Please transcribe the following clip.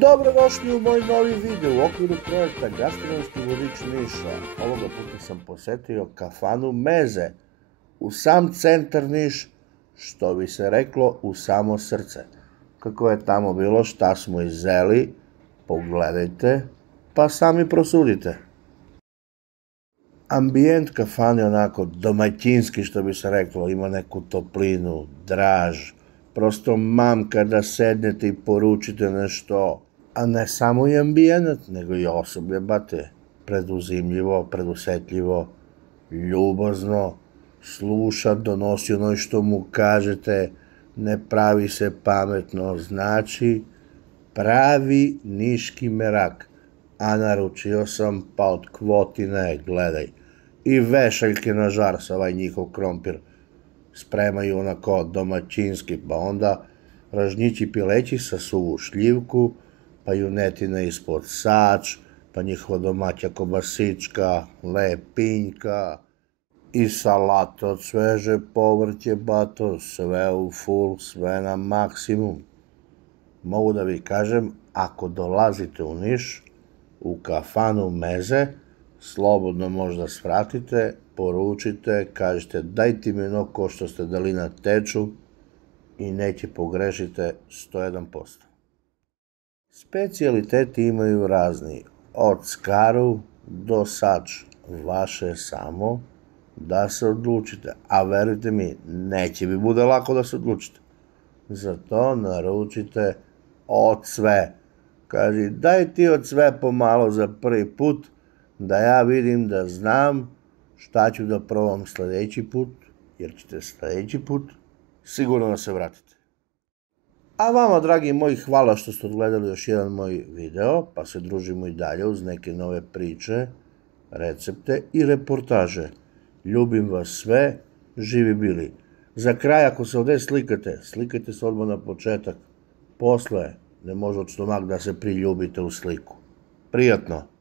Dobrodošli u moj novi video u okviru projekta Gastronomski vodič Niša. Ovoga puta sam posetio kafanu Meze u sam centar Niš, što bi se reklo u samo srce. Kako je tamo bilo, šta smo izeli, pogledajte pa sami prosudite. Ambijent kafane je onako domaćinski, što bi se reklo, ima neku toplinu, draž. Prosto mamka da sednete i poručite nešto, a ne samo i ambijent, nego i osoblje, bate, preduzimljivo, predusetljivo, ljubazno, sluša, donosi ono što mu kažete, ne pravi se pametno, znači pravi niški merak. A naručio sam pa od Kvotine, gledaj, i vešaljke na žar sa ovaj njihov krompir. Spremaju onako domaćinski, pa onda ražnjići pileći sa suvu šljivku, pa junetina ispod sač, pa njihova domaća kobasička, lepinjka i salata od sveže povrće, bato, sve u full, sve na maksimum. Mogu da vi kažem, ako dolazite u Niš, u kafanu Meze, slobodno možda svratite, poručite, kažete dajte mi ono ko što ste dali na teču i neće pogrešite 101%. Specijaliteti imaju razni, od skaru do sač, vaše samo da se odlučite, a verujte mi, neće mi bude lako da se odlučite. Zato naručite od sve. Kaži, daj ti od sve pomalo za prvi put, da ja vidim, da znam šta ću da probam sledeći put, jer ćete sledeći put sigurno da se vratite. A vama, dragi moji, hvala što ste odgledali još jedan moj video, pa se družimo i dalje uz neke nove priče, recepte i reportaže. Ljubim vas sve, živi bili. Za kraj, ako se ovde slikate, slikajte se odmah na početak, posle ne može od stomak da se priljubite u sliku. Prijatno!